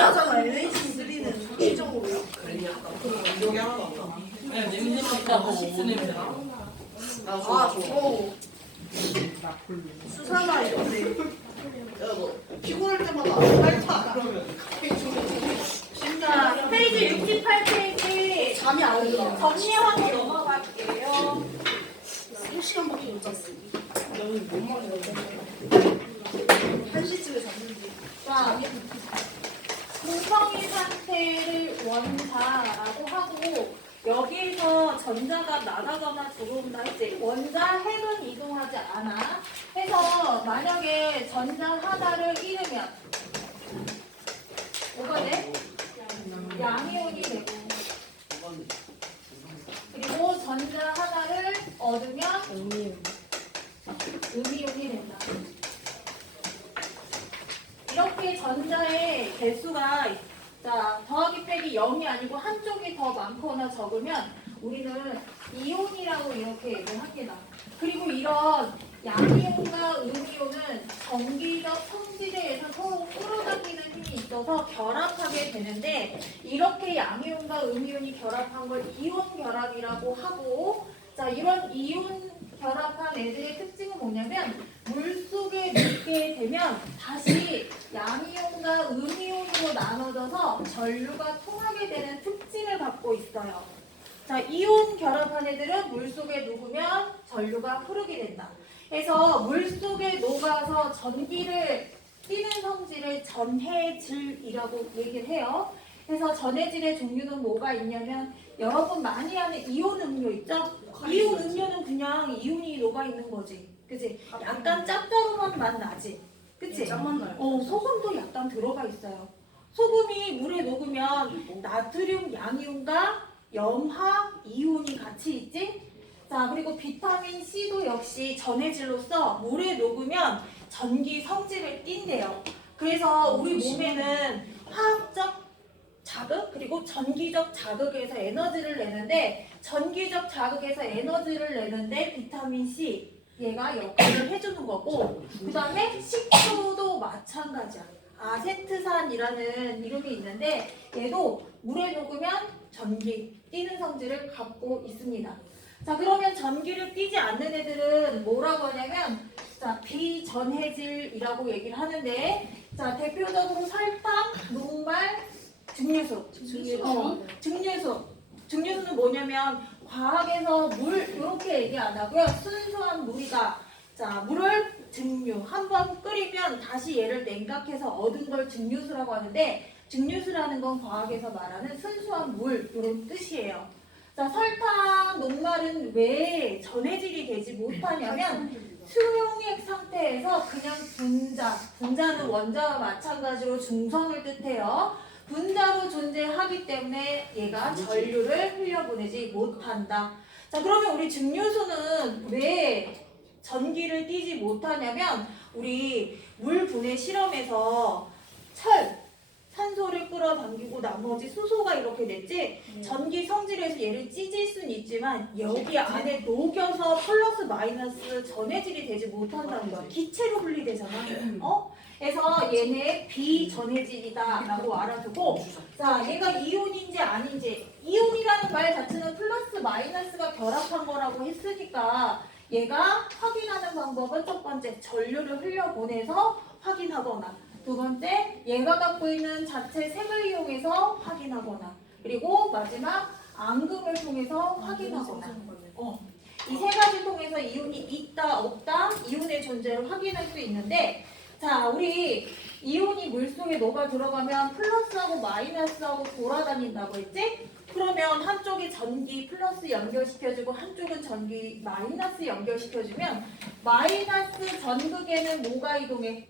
영리하잖아. NH3는 상시적으로요. 여기 하나도 안 나. 그냥 냄새 맡다고 식스 냄새나. 아, 저거 수사나 이런데. 야, 너 피곤할 때마다 핥아. 그러면 자, 페이지 68페이지 잠이 안 온다. 정리하고 넘어갈게요. 3시간밖에 못 잤어. 너는 못 먹어. 1시쯤에 잤는데. 자, 공성이 상태를 원자라고 하고 여기에서 전자가 나가거나 들어온다 했지. 원자 핵은 이동하지 않아. 해서 만약에 전자 하나를 잃으면 뭐가 돼? 양이온이 되고 그리고 전자 하나를 얻으면 음이온이 된다. 이렇게 전자의 개수가 자 더하기 빼기 0이 아니고 한쪽이 더 많거나 적으면 우리는 이온이라고 이렇게 얘기를 합니다. 그리고 이런 양이온과 음이온은 전기적 성질에 의해서 서로 끌어당기는 힘이 있어서 결합하게 되는데 이렇게 양이온과 음이온이 결합한 걸 이온 결합이라고 하고 자 이런 이온 결합한 애들의 특징은 뭐냐면 물속에 묻게 되면 다시 양이온과 음이온으로 나눠져서 전류가 통하게 되는 특징을 갖고 있어요. 자, 이온 결합한 애들은 물속에 녹으면 전류가 흐르게 된다. 그래서 물속에 녹아서 전기를 띠는 성질을 전해질이라고 얘기를 해요. 그래서 전해질의 종류는 뭐가 있냐면 여러분 많이 아는 이온 음료 있죠? 이온 음료는 그냥 이온이 녹아 있는 거지. 그치? 약간 짭짤한 맛 나지? 그치? 짠맛 나요. 소금도 약간 들어가 있어요. 소금이 물에 녹으면 나트륨 양이온과 염화 이온이 같이 있지? 자, 그리고 비타민 C도 역시 전해질로서 물에 녹으면 전기 성질을 띈대요. 그래서 우리 몸에는 화학적 자극 그리고 전기적 자극에서 에너지를 내는데 전기적 자극에서 에너지를 내는데 비타민 C 얘가 역할을 해주는 거고 그 다음에 식초도 마찬가지야. 아세트산이라는 이름이 있는데 얘도 물에 녹으면 전기 띄는 성질을 갖고 있습니다. 자 그러면 전기를 띄지 않는 애들은 뭐라고 하냐면 자 비전해질이라고 얘기를 하는데 자 대표적으로 설탕, 녹말, 증류수. 증류수는 뭐냐면 과학에서 물 이렇게 얘기 안 하고요. 순수한 물이다. 자 물을 증류 한번 끓이면 다시 얘를 냉각해서 얻은 걸 증류수라고 하는데 증류수라는 건 과학에서 말하는 순수한 물 이런 뜻이에요. 자 설탕, 녹말은 왜 전해질이 되지 못하냐면 수용액 상태에서 그냥 분자는 원자와 마찬가지로 중성을 뜻해요. 분자로 존재하기 때문에 얘가 전류를 흘려보내지 못한다. 자 그러면 우리 증류수는 왜 전기를 띠지 못하냐면 우리 물 분해 실험에서 산소를 끌어당기고 나머지 수소가 이렇게 됐지 전기 성질에서 얘를 찢을 수는 있지만 여기 안에 녹여서 플러스 마이너스 전해질이 되지 못한다는 거야. 기체로 분리되잖아. 그래서 얘네 비전해질이다 라고 알아두고 자 얘가 이온인지 아닌지 이온이라는 말 자체는 플러스 마이너스가 결합한 거라고 했으니까 얘가 확인하는 방법은 첫 번째 전류를 흘려보내서 확인하거나 두 번째 얘가 갖고 있는 자체 색을 이용해서 확인하거나 그리고 마지막 앙금을 통해서 확인하거나 이 세 가지 통해서 이온이 있다 없다 이온의 존재를 확인할 수 있는데 자 우리 이온이 물속에 녹아 들어가면 플러스하고 마이너스하고 돌아다닌다고 했지? 그러면 한쪽이 전기 플러스 연결시켜주고 한쪽은 전기 마이너스 연결시켜주면 마이너스 전극에는 뭐가 이동해?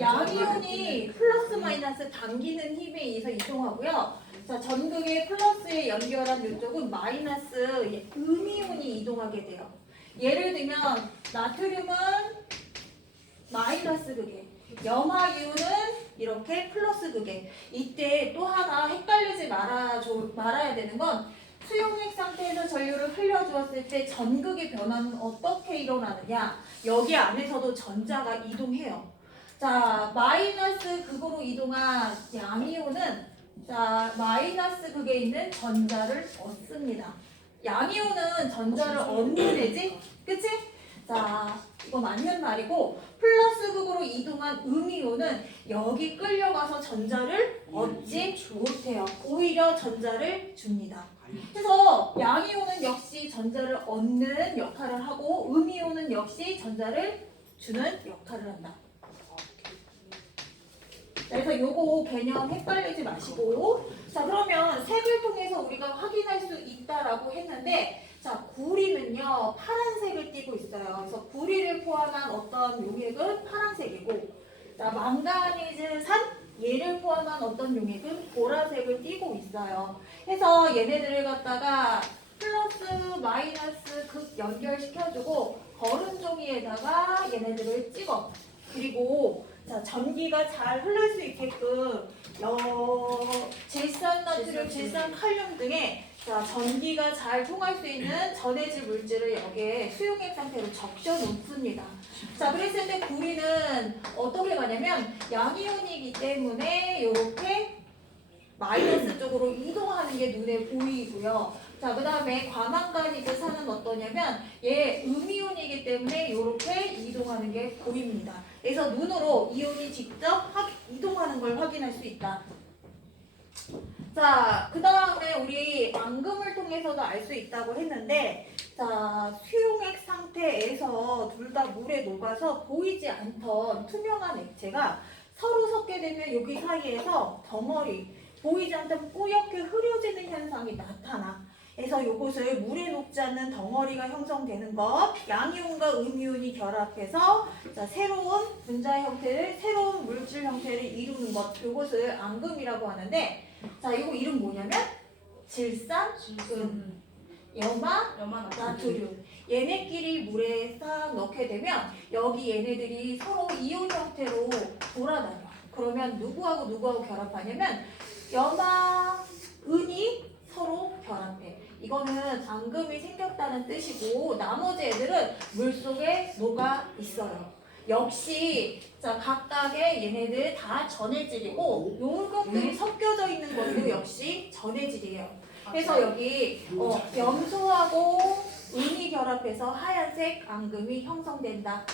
양이온이 플러스 마이너스 당기는 힘에 의해서 이동하고요. 자 전극의 플러스에 연결한 이쪽은 마이너스 음이온이 이동하게 돼요. 예를 들면 나트륨은 마이너스 극에 염화이온은 이렇게 플러스 극에 이때 또 하나 헷갈리지 말아야 되는 건 수용액 상태에서 전류를 흘려주었을 때 전극의 변화는 어떻게 일어나느냐 여기 안에서도 전자가 이동해요. 자 마이너스 극으로 이동한 양이온은 양이온은 자 마이너스 극에 있는 전자를 얻습니다. 양이온은 전자를 얻는 애지, 그치? 자 이건 맞는 말이고 플러스 극으로 이동한 음이온은 여기 끌려가서 전자를 얻지 못해요. 오히려 전자를 줍니다. 그래서 양이온은 역시 전자를 얻는 역할을 하고 음이온은 역시 전자를 주는 역할을 한다. 그래서 요거 개념 헷갈리지 마시고, 자 그러면 색을 통해서 우리가 확인할 수 있다라고 했는데, 자 구리는요 파란색을 띠고 있어요. 그래서 구리를 포함한 어떤 용액은 파란색이고, 자 망가니즈산 얘를 포함한 어떤 용액은 보라색을 띠고 있어요. 그래서 얘네들을 갖다가 플러스 마이너스 극 연결시켜주고 거른 종이에다가 얘네들을 찍어. 그리고 자 전기가 잘 흐를 수 있게끔 질산나트륨, 질산칼륨 등의 자 전기가 잘 통할 수 있는 전해질 물질을 여기에 수용액 상태로 적셔 놓습니다. 자 그랬을 때 구리는 어떻게 가냐면 양이온이기 때문에 이렇게 마이너스 쪽으로 이동하는 게 눈에 보이고요. 자 그 다음에 과망간이드산은 어떠냐면 얘 음이온이기 때문에 이렇게 이동하는 게 보입니다. 그래서 눈으로 이온이 직접 이동하는 걸 확인할 수 있다. 자, 그 다음에 우리 앙금을 통해서도 알 수 있다고 했는데, 자, 수용액 상태에서 둘 다 물에 녹아서 보이지 않던 투명한 액체가 서로 섞게 되면 여기 사이에서 덩어리, 보이지 않던 뿌옇게 흐려지는 현상이 나타나. 그래서 이것을 물에 녹지 않는 덩어리가 형성되는 것, 양이온과 음이온이 결합해서 자, 새로운 분자 형태를, 새로운 물질 형태를 이루는 것, 이것을 앙금이라고 하는데, 자, 이거 이름 뭐냐면 질산, 염화, 나트륨. 얘네끼리 물에 싹 넣게 되면 여기 얘네들이 서로 이온 형태로 돌아다녀. 그러면 누구하고 결합하냐면 염화, 은이 서로 결합해. 이거는 앙금이 생겼다는 뜻이고 나머지 애들은 물속에 녹아 있어요. 역시 자 각각의 얘네들 다 전해질이고 요것들이 섞여져 있는 것도 역시 전해질이에요. 그래서 여기 염소하고 은이 결합해서 하얀색 앙금이 형성된다.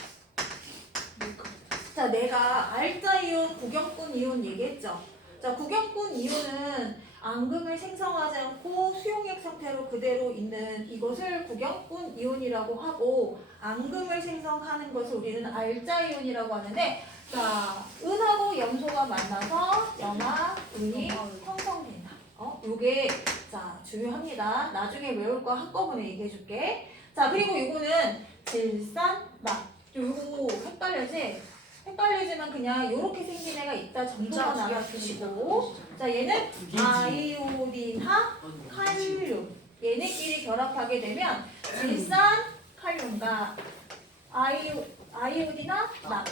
자 내가 알자이온, 구경꾼 이온 얘기했죠. 자 구경꾼 이온은 앙금을 생성하지 않고 수용액 상태로 그대로 있는 이것을 구경꾼 이온이라고 하고 앙금을 생성하는 것을 우리는 알자이온이라고 하는데 자 은하고 염소가 만나서 염화, 은이 형성된다. 요게 자 중요합니다. 나중에 외울 거 한꺼번에 얘기해 줄게. 자 그리고 이거는 질산납. 요거 헷갈려지? 헷갈리지만 그냥 이렇게 생긴 애가 있다 정도만 알아주시고 자 얘는 아이오딘화 칼륨 얘네끼리 결합하게 되면 질산 칼륨과 아이오딘화 납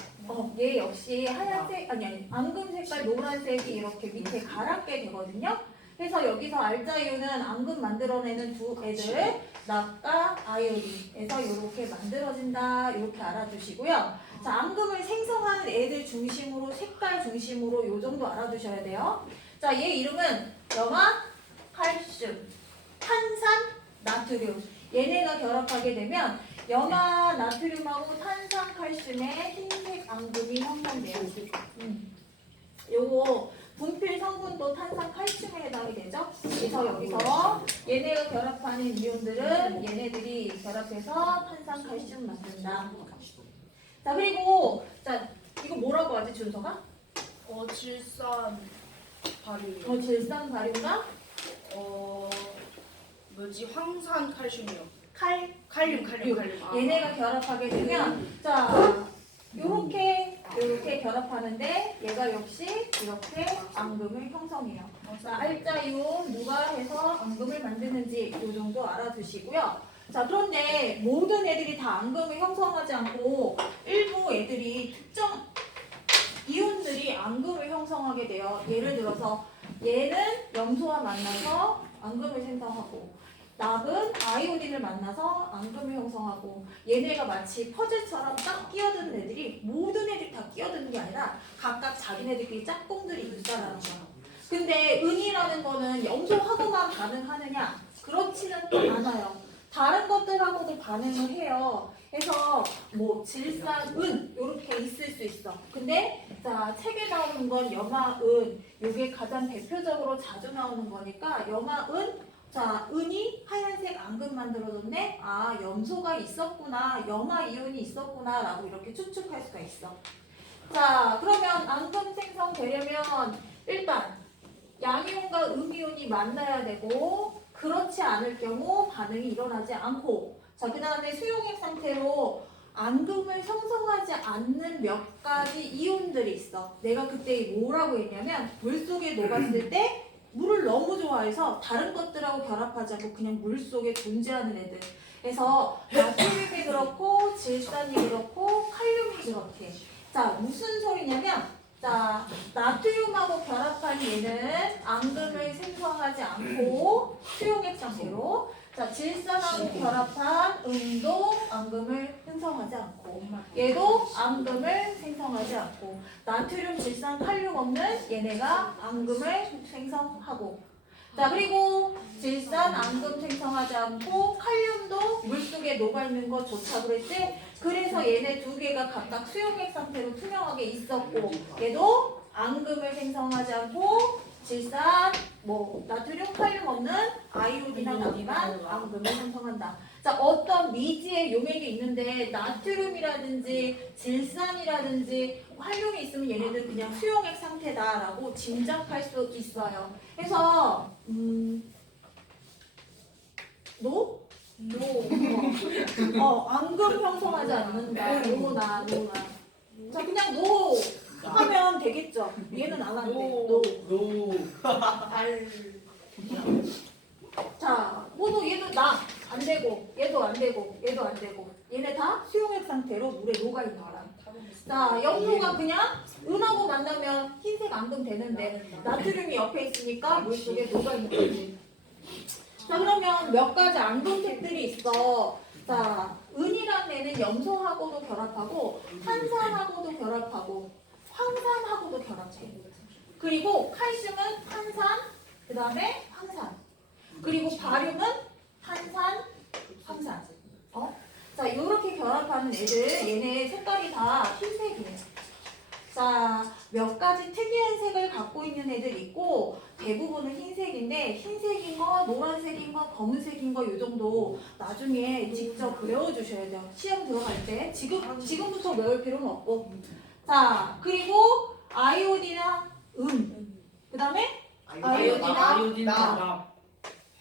얘 역시 하얀색 아니 앙금 색깔 노란색이 이렇게 밑에 가랍게 되거든요. 그래서 여기서 알자이온은 앙금 만들어내는 두 애들 납과 아이오딘에서 이렇게 만들어진다 이렇게 알아두시고요. 자, 앙금을 생성하는 애들 중심으로 색깔 중심으로 요 정도 알아두셔야 돼요. 자, 얘 이름은 염화, 칼슘, 탄산, 나트륨. 얘네가 결합하게 되면 염화, 나트륨하고 탄산, 칼슘의 흰색 앙금이 형성돼요. 요거 분필 성분도 탄산, 칼슘에 해당이 되죠. 그래서 여기서 얘네가 결합하는 이온들은 얘네들이 결합해서 탄산, 칼슘 만든다. 자 그리고 자 이거 뭐라고 하지 준서가? 질산 발효. 질산 발효가 황산 칼슘이요. 칼륨. 얘네가 결합하게 되면 자 요렇게 결합하는데 얘가 역시 이렇게 앙금을 형성해요. 자 알자이온 누가 해서 앙금을 만드는지 요 정도 알아두시고요. 자 그런데 모든 애들이 다 앙금을 형성하지 않고 일부 애들이 특정 이온들이 앙금을 형성하게 돼요. 예를 들어서 얘는 염소와 만나서 앙금을 생성하고 납은 아이오딘을 만나서 앙금을 형성하고 얘네가 마치 퍼즐처럼 딱 끼어드는 애들이 모든 애들이 다 끼어드는 게 아니라 각각 자기네들끼리 짝꿍들이 있다라는 거야. 근데 은이라는 거는 염소하고만 반응하느냐? 그렇지는 또 않아요. 다른 것들하고도 반응을 해요. 그래서 뭐 질산, 은 이렇게 있을 수 있어. 근데 자 책에 나오는 건 염화, 은 이게 가장 대표적으로 자주 나오는 거니까 염화, 은 자 은이 하얀색 앙금 만들어줬네. 아 염소가 있었구나. 염화 이온이 있었구나 라고 이렇게 추측할 수가 있어. 자 그러면 앙금 생성되려면 일단 양이온과 음이온이 만나야 되고 그렇지 않을 경우 반응이 일어나지 않고 자 그 다음에 수용액 상태로 앙금을 형성하지 않는 몇 가지 이온들이 있어. 내가 그때 뭐라고 했냐면 물속에 녹았을 때 물을 너무 좋아해서 다른 것들하고 결합하지 않고 그냥 물속에 존재하는 애들. 그래서 나트륨이 그렇고 질산이 그렇고 칼륨이 그렇게. 자 무슨 소리냐면 자 나트륨하고 결합한 얘는 앙금을 생성하지 않고 수용액 상태로 자 질산하고 결합한 은도 앙금을 생성하지 않고 얘도 앙금을 생성하지 않고 나트륨, 질산, 칼륨 없는 얘네가 앙금을 생성하고 자 그리고 질산, 앙금 생성하지 않고 칼륨도 물속에 녹아있는 거 좋다 그랬지? 그래서 얘네 두 개가 각각 수용액 상태로 투명하게 있었고 얘도 앙금을 생성하지 않고 질산, 뭐 나트륨, 칼륨 없는 아이오딘 하나만 앙금을 생성한다. 자 어떤 미지의 용액이 있는데 나트륨이라든지 질산이라든지 칼륨이 있으면 얘네들 그냥 수용액 상태다라고 짐작할 수 있어요. 그래서 앙금 형성하지 않는다. 노나. 자 그냥 노 하면 되겠죠. 얘는 안 한대. 노. 알. 자, 모두 얘도 안 되고, 얘도 안 되고, 얘도 안 되고. 얘네 다 수용액 상태로 물에 녹아 있는 거라. 자, 염소가 그냥 은하고 만나면 흰색 앙금 되는데 나트륨이 옆에 있으니까 물 속에 녹아 있는 거지. 자, 그러면 몇 가지 앙금색들이 있어. 자, 은이라는 애는 염소하고도 결합하고 탄산하고도 결합하고 황산하고도 결합해. 그리고 칼슘은 탄산, 그 다음에 황산. 그리고 바륨은 탄산, 황산. 자, 이렇게 결합하는 애들, 얘네 색깔이 다 흰색이에요. 자, 몇 가지 특이한 색을 갖고 있는 애들 있고 대부분은 흰색인데 흰색인 거, 노란색인 거, 검은색인 거 요 정도 나중에 직접 외워주셔야 돼요. 시험 들어갈 때. 지금부터 외울 필요는 없고. 자, 그리고 아이오딘이나 그 다음에 아이오딘이나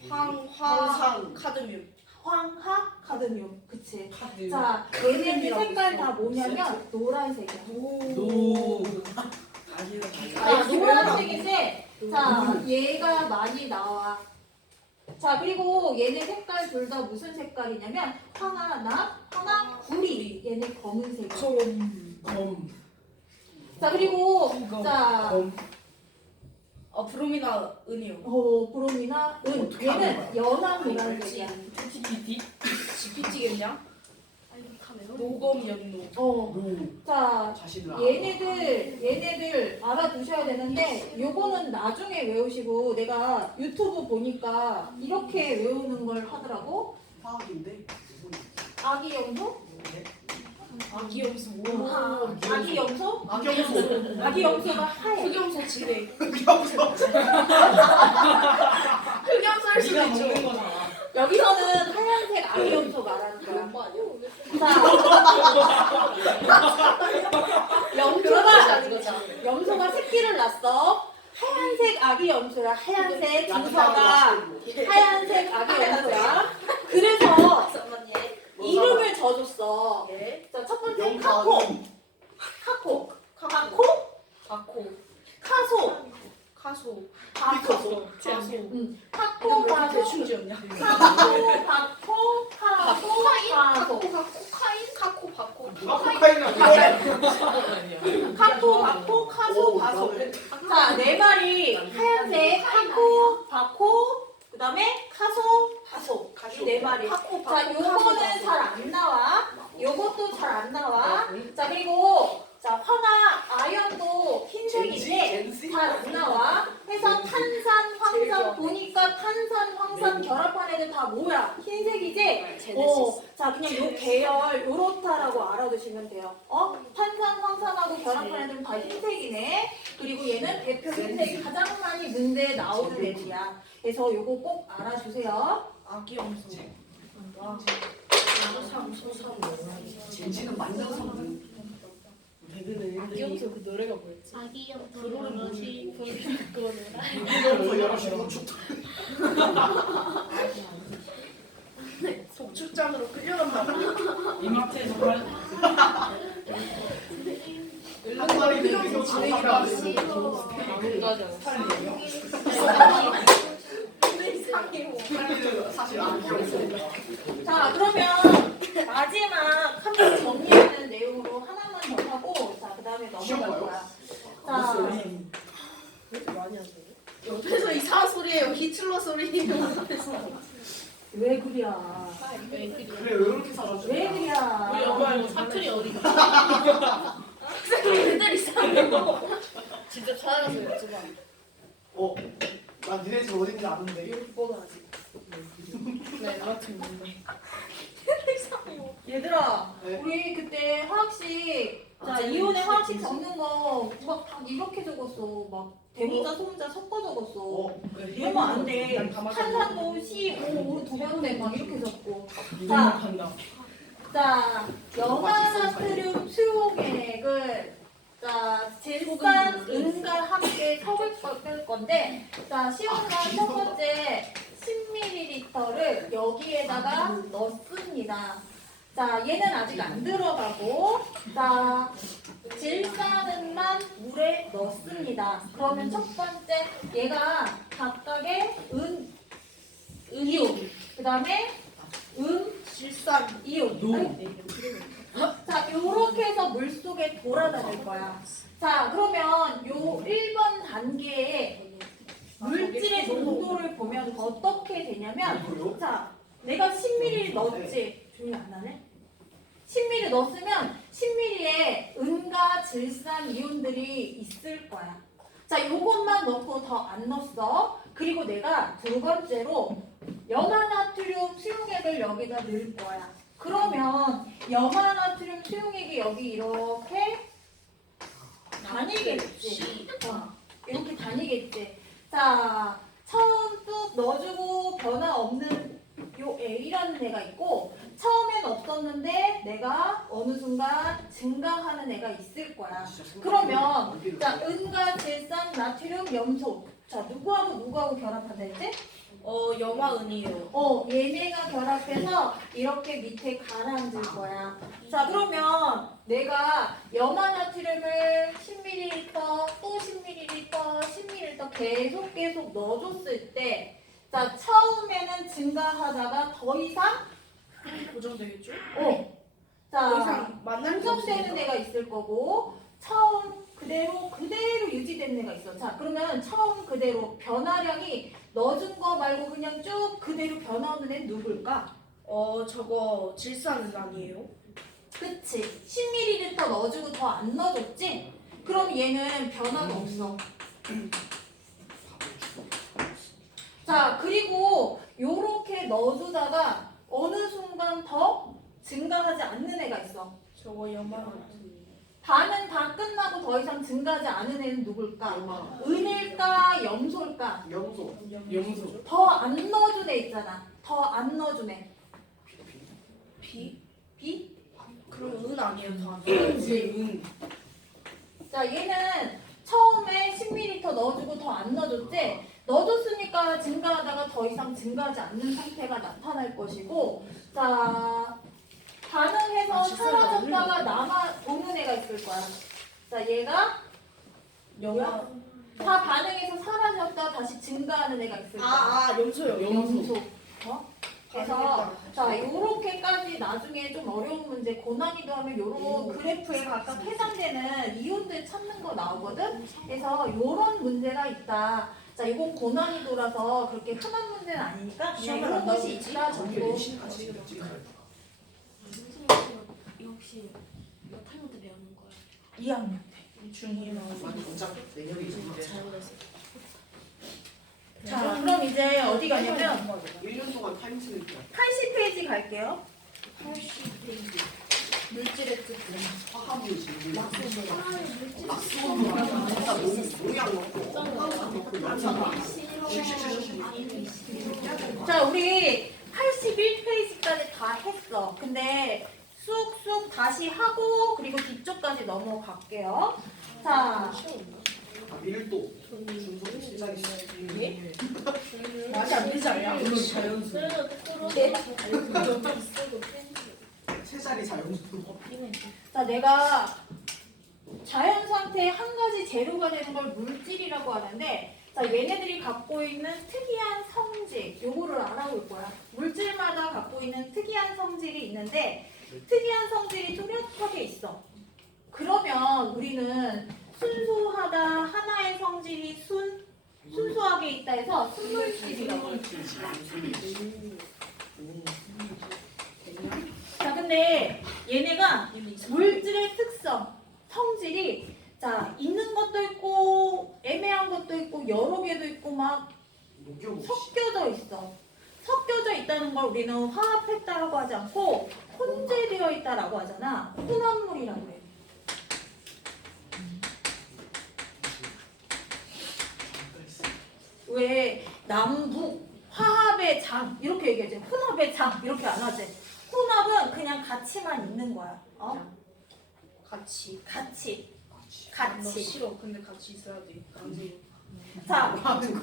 황산, 카드뮴. 황화, 카드뮴. 그치. 자, 얘네들 색깔 다 뭐냐면 노란색이야. 자, 노란색인데 자, 얘가 많이 나와. 자, 그리고 얘네 색깔 둘 다 무슨 색깔이냐면 황화 구리. 얘네 검은색이야. 자, 그리고 자, 브로미나 은이요. 브롬이나 은. 얘는 연한 노란색이야. 지피찌겠냐? 노검 연노. 자, 얘네들 알아두셔야 되는데 요거는 나중에 외우시고 내가 유튜브 보니까 이렇게 외우는 걸 하더라고. 화학인데 아기 염소? 아기 염소. 아기 염소? 흑염소 아기 염소가 하얘. 흑염소 지뢰. 흑염소 흑염소일 수도 네가 있죠. 먹는 거잖아. 여기서는 하얀색 아기 염소 말하는 거야. 자, 염소가 새끼를 낳았어. 하얀색 아기 염소야. 하얀색 증서가 하얀색 아기 염소야. 그래서 이름을 져줬어. 자, 첫 번째 카코, 카소, 바소. 카코, 바소, 대충 지었냐? 카코, 바코, 카소. 카코, 바코, 카소, 바소. 자, 네 마리 하얀색 카코, 바코, 그 다음에 카소, 바소. 이 네 마리. 자, 요거는 잘 안 나와. 요것도 잘 안 나와. 자, 그리고 자, 황화 아연도 흰색인데 잘 안 나와. 해서 딱 보니까 탄산, 황산 결합한 애들 다 뭐야? 흰색이지? 자 그냥 요 계열 요렇다라고 알아두시면 돼요. 탄산, 황산하고 결합한 애들은 다 흰색이네. 그리고 얘는 대표 흰색이 가장 많이 문제에 나오는 애들이야. 그래서 요거 꼭 알아주세요. 아기 염소. 젠지는 만든 사람. 배드는 염소 그 노래가 뭐였지? 아기 염소 여럿이 그거를 이거 열어주고 좋다. 속출장으로 끌려간다. 이마트에서 팔. 한 마리는 계속 진행이라고. 사실 안 귀여워. 자 그러면 마지막 한번 정리하는 내용으로 하나만 더 하고 자 그다음에 넘어갈 거야. 자 왜 이렇게 많이 하세요? 옆에서 이상한 소리예요. 히틀러 소리예요. 왜 그래? 왜 그래? 그래 왜 이렇게 사라져? 왜 그래? 우리 엄마 사투리 어디가? 애들 이상해요. 진짜 찾아가서 여쭤봐. 난 니네 집 어딘지 아는데. 이거 아직. 네, 나 같은 건데. 얘들아, 네. 우리 그때 화학식, 자 이혼의 화학식 적는 거 막 다 이렇게 적었어. 막 대문자 소문자 섞어 적었어. 이러면 안 돼. 탄산도 C5 두 번째 막 이렇게 적고. 이동만 한다. 자, 염화나트륨 수용액을 자 질산, 은과 함께 섞을 건데, 자 시험관 첫 번째 10ml를 여기에다가 넣습니다. 자, 얘는 아직 안 들어가고, 자, 질산은만 물에 넣습니다. 그러면 첫 번째, 얘가 각각의 은이온, 그 다음에 질산. 이온. 자, 요렇게 해서 물 속에 돌아다닐 거야. 자, 그러면 요 1번 단계에 물질의 농도를 보면 어떻게 되냐면, 자, 내가 10ml 넣었지. 조용히 안 하네? 10ml 넣었으면 10ml에 은과 질산 이온들이 있을 거야. 자, 요것만 넣고 더 안 넣었어. 그리고 내가 두 번째로 염화나트륨 수용액을 여기다 넣을 거야. 그러면 염화나트륨 수용액이 여기 이렇게 다니겠지. 이렇게 다니겠지. 자, 처음 뚝 넣어주고 변화 없는 요 A라는 애가 있고, 처음엔 없었는데 내가 어느 순간 증가하는 애가 있을 거야. 그러면 자, 은과 질산, 나트륨, 염소. 자, 누구하고 결합한다 했지? 염화은이요. 얘네가 결합해서 이렇게 밑에 가라앉을 거야. 자, 그러면 내가 염화나트륨을 10ml, 또 10ml, 10ml 계속 넣어줬을 때, 자, 처음에는 증가하다가 더 이상, 고정되겠죠? 자, 더 이상 만날 수 분석되는 없습니다. 애가 있을 거고, 처음 그대로 유지된 애가 있어. 자, 그러면 처음 그대로 변화량이 넣어준 거 말고 그냥 쭉 그대로 변화 없는 애 누굴까? 저거 질산은 아니에요? 그치. 10ml 넣어주고 더 안 넣어줬지? 그럼 얘는 변화가 없어. 자, 그리고 요렇게 넣어주다가 어느 순간 더 증가하지 않는 애가 있어. 저거 염화은. 반은 다 끝나고 더 이상 증가하지 않은 애는 누굴까? 염화. 은일까? 염소일까? 염소. 염소. 더 안 넣어준 애 있잖아. 더 안 넣어준 애. 비? B? 그럼 은 아니에요, 다. 그렇지. 자, 얘는 처음에 10ml 넣어주고 더 안 넣어줬지? 넣어줬으니까 증가하다가 더 이상 증가하지 않는 상태가 나타날 것이고, 자, 반응해서 사라졌다가 남아 도는 애가 있을 거야. 자, 얘가 염화. 다 반응해서 사라졌다 다시 증가하는 애가 있을 거야. 염소요. 염소. 그래서 자, 요렇게까지 나중에 좀 어려운 문제 고난이도 하면 요런 그래프에 각각 해당되는 이온들 찾는 거 나오거든. 그래서 요런 문제가 있다. 자, 이건 고난이도라서 그렇게 흔한 문제는 아니니까 그냥 시험에 이런 안 것이 나오겠지? 있다 정도. 이거 혹시 몇 학년 때 배우는 거야? 2학년. 중이요. 정작 내년이 있는데. 잘못했어. 자, 그럼 이제 어디 가냐면 1년 동안 타임치는 거. 80페이지 갈게요. 80페이지. 물질의 특징. 화합이지. 낙수분. 모양 넣고 항상 넣고 많잖아. 자, 우리 81페이지까지 다 했어. 근데 쑥쑥 다시 하고 그리고 뒤쪽까지 넘어갈게요. 자, 밀도. 준속 시작이 말이 안 되지 않냐? 물론 자연수. 세 자리 자연수. 자, 내가 자연 상태의 한 가지 재료가 되는 걸 물질이라고 하는데, 자, 얘네들이 갖고 있는 특이한 성질, 요거를 알아볼 거야. 물질마다 갖고 있는 특이한 성질이 있는데, 특이한 성질이 뚜렷하게 있어. 그러면 우리는 순수하다, 하나의 성질이 순수하게 있다 해서 순물질이라고 해. 자, 근데 얘네가 물질의 특성, 성질이 자, 있는 것도 있고 애매한 것도 있고 여러 개도 있고 막 섞여져 있어. 섞여져 있다는 걸 우리는 화합했다라고 하지 않고 혼재되어 있다라고 하잖아. 혼합물이라고 해. 왜 남북 화합의 장 이렇게 얘기하지? 혼합의 장 이렇게 안 하지? 혼합은 그냥 가치만 있는 거야. 같이. 같이. 싫어. 근데 같이 있어야지. 강제로. 자,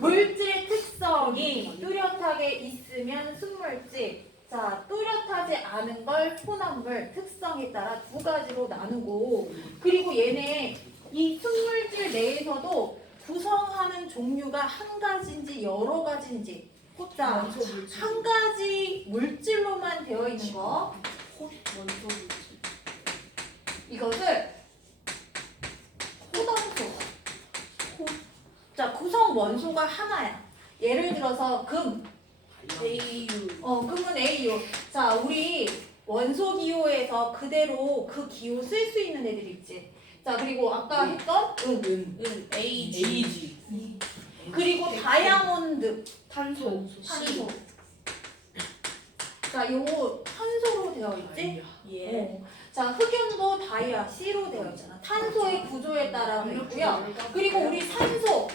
물질의 특성이 뚜렷하게 있으면 순물질. 자, 뚜렷하지 않은 걸 혼합물 특성에 따라 두 가지로 나누고, 그리고 얘네 이 순물질 내에서도 구성하는 종류가 한 가지인지 여러 가지인지. 자, 한 가지 물질로만 되어 있는 거. 원소 물질. 이것을 호동소. 자, 구성 원소가 하나야. 예를 들어서 금. AU. 금은 AU. 자, 우리 원소 기호에서 그대로 그 기호 쓸 수 있는 애들 있지. 자, 그리고 아까 했던 은. AG. 그리고 다이아몬드. 탄소. 탄소. 자, 요거 탄소로 되어 있지? 예. 자, 흑연도 다이아 C로 되어 있잖아. 탄소의 구조에 따라 있고요. 그리고 우리 산소,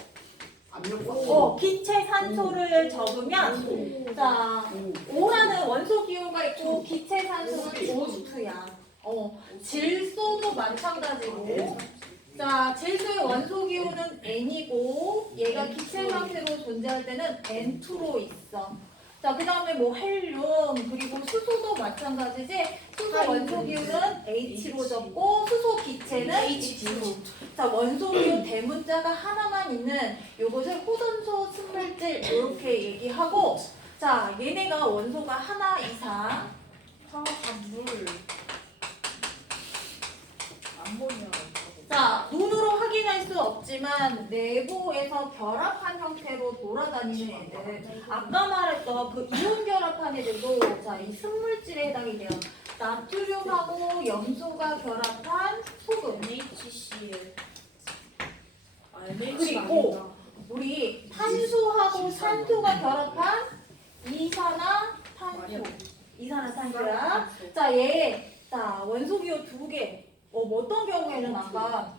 기체 산소를 적으면, 자, O라는 원소 기호가 있고 기체 산소는 O2야. 질소도 마찬가지고, 자, 질소의 원소 기호는 N이고, 얘가 기체 상태로 존재할 때는 N2로 있어. 자, 그 다음에 뭐 헬륨, 그리고 수소도 마찬가지지. 수소 원소 기호는 H로 적고 수소 기체는 H2로. 자, 원소 기호 대문자가 하나만 있는 요것을 호전소 순물질 이렇게 얘기하고, 자, 얘네가 원소가 하나 이상. 화합물. 암모니아. 자, 눈으로 확인할 수 없지만 내부에서 결합한 형태로 돌아다니는 애들. 아까 말했던 그 이온 결합한 애들도 자, 이 순물질에 해당이 돼요. 나트륨하고 염소가 결합한 소금. NaCl. 그리고 우리 탄소하고 산소가 결합한 이산화탄소. 이산화탄소야. 자, 얘 자, 원소 기호 두 개. 뭐 어떤 경우에는 아까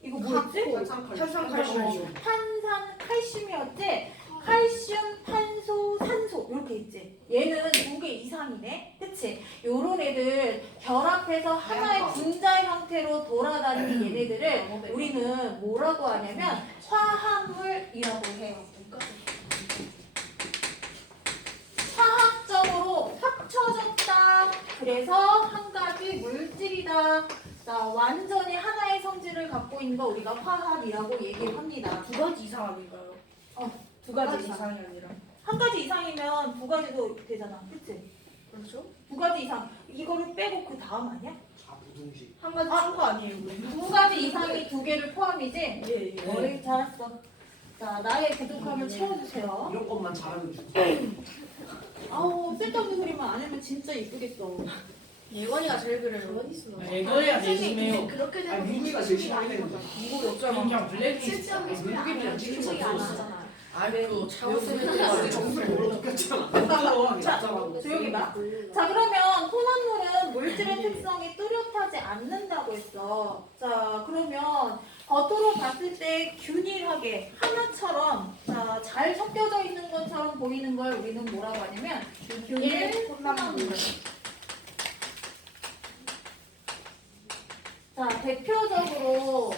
이거 뭐였지? 탄산칼슘. 탄산 칼슘이었지? 칼슘, 탄소, 산소 이렇게 있지. 얘는 두 개 이상이네. 그치? 요런 애들 결합해서 하나의 분자 형태로 돌아다니는 얘네들을 우리는 뭐라고 하냐면 화합물이라고 해요. 화학적으로 합쳐졌다. 그래서 한 가지 물질이다. 자, 완전히 하나의 성질을 갖고 있는 거 우리가 화합이라고 얘기를 합니다. 두 가지 이상 아닌가요? 두 가지 이상. 이상이 아니라. 한 가지 이상이면 두 가지도 되잖아. 그치? 그렇죠? 두 가지 이상. 이거를 빼고 그 다음 아니야? 자부등식. 한 가지 딴거 아니에요, 우리? 두 가지 이상이 두 개를 포함이지? 예, 예. 머리 잘했어. 자, 나의 부족함을 채워주세요. 이런 것만 잘하면 돼. 아우, 쓸데없는 소리만 안 하면 진짜 이쁘겠어. 예건이가 제일 그래요. 이거야 제일 심해요. 그렇게 되면 아니 민기가 제일 심하게 되는 거야. 이거 역잖아. 그냥 블랙리스트. 실제하게 소리 안 하면 진척이 안 하잖아. 아이고 근데 정수를 모르고 똑같잖아. 못 들어가게 자, 잖아. 조용히 봐. 자, 그러면 혼합물은 물질의 특성이 뚜렷하지 않는다고 했어. 자, 그러면 겉으로 봤을 때 균일하게 하나처럼 자, 잘 섞여져 있는 것처럼 보이는 걸 우리는 뭐라고 하냐면 균일 혼합물. 자, 대표적으로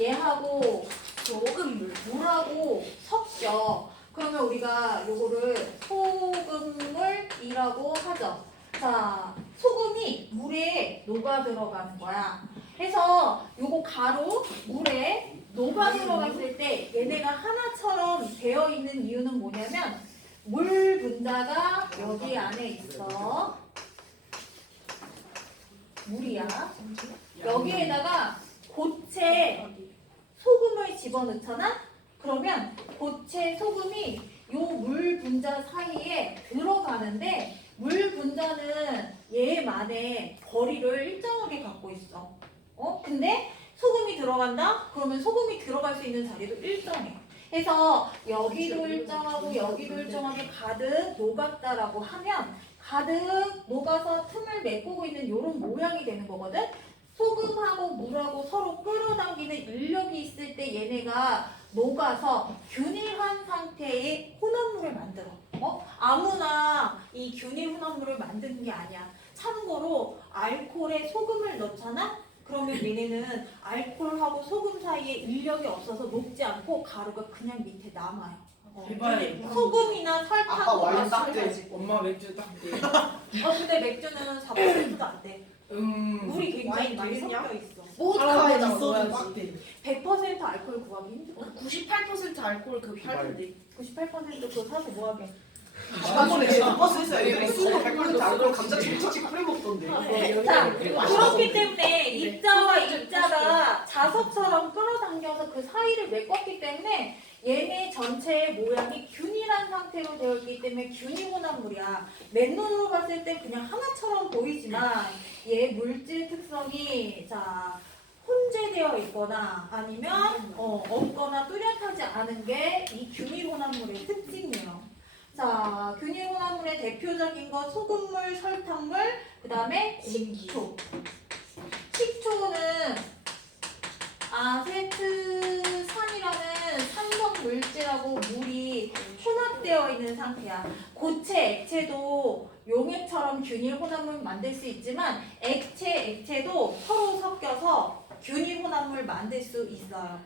얘하고 소금물, 물하고 섞여. 그러면 우리가 요거를 소금물이라고 하죠. 자, 소금이 물에 녹아 들어가는 거야. 해서 요거 가루 물에 녹아 들어갔을 때 얘네가 하나처럼 되어 있는 이유는 뭐냐면 물 분자가 여기 안에 있어. 물이야. 여기에다가 고체 소금을 집어넣잖아? 그러면 고체 소금이 요 물 분자 사이에 들어가는데 물 분자는 얘만의 거리를 일정하게 갖고 있어. 근데 소금이 들어간다? 그러면 소금이 들어갈 수 있는 자리도 일정해. 해서 여기도 일정하고 여기도 일정하게 가득 녹았다라고 하면 가득 녹아서 틈을 메꾸고 있는 이런 모양이 되는 거거든? 소금하고 물하고 서로 끌어당기는 인력이 있을 때 얘네가 녹아서 균일한 상태의 혼합물을 만들어. 아무나 이 균일 혼합물을 만드는 게 아니야. 참고로 알코올에 소금을 넣잖아? 그러면 얘네는 알코올하고 소금 사이에 인력이 없어서 녹지 않고 가루가 그냥 밑에 남아요. 제발. 소금이나 아까 설탕은 와인 딱 마찬가지고. 엄마 맥주 딱 돼. 근데 맥주는 4%도 안 돼. 물이 굉장히 와인 많이 되겠냐? 섞여 있어. 모두카에다 있어도 넣어야지. 100% 알코올 구하기 힘들어. 98% 알코올 그 8인데. 98% 그거 사서 뭐하게. 한 번에 버스에서 술을 100% 알코올 감자칩 찌찌 뿌려 먹던데. 자, 그리고 그렇기 때문에 입자와 입자가 자석처럼 끌어당겨서 그 사이를 메꿨기 때문에 얘네 전체의 모양이 균일한 상태로 되어 있기 때문에 균일 혼합물이야. 맨눈으로 봤을 때 그냥 하나처럼 보이지만 얘 물질 특성이 자 혼재되어 있거나 아니면 없거나 뚜렷하지 않은 게 이 균일 혼합물의 특징이에요. 자, 균일 혼합물의 대표적인 거 소금물, 설탕물, 그 다음에 식초. 식초는 아세트산이라는 산성 물질하고 물이 혼합되어 있는 상태야. 고체, 액체도 용액처럼 균일 혼합물 만들 수 있지만 액체도 서로 섞여서 균일 혼합물 만들 수 있어요.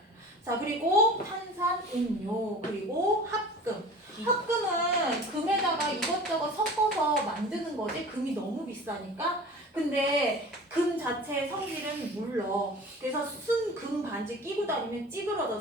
자, 그리고 탄산, 음료, 그리고 합금. 합금은 금에다가 이것저것 섞어서 만드는 거지. 금이 너무 비싸니까. 근데 금 자체의 성질은 물러. 그래서 순 금 반지 끼고 다니면 찌그러져서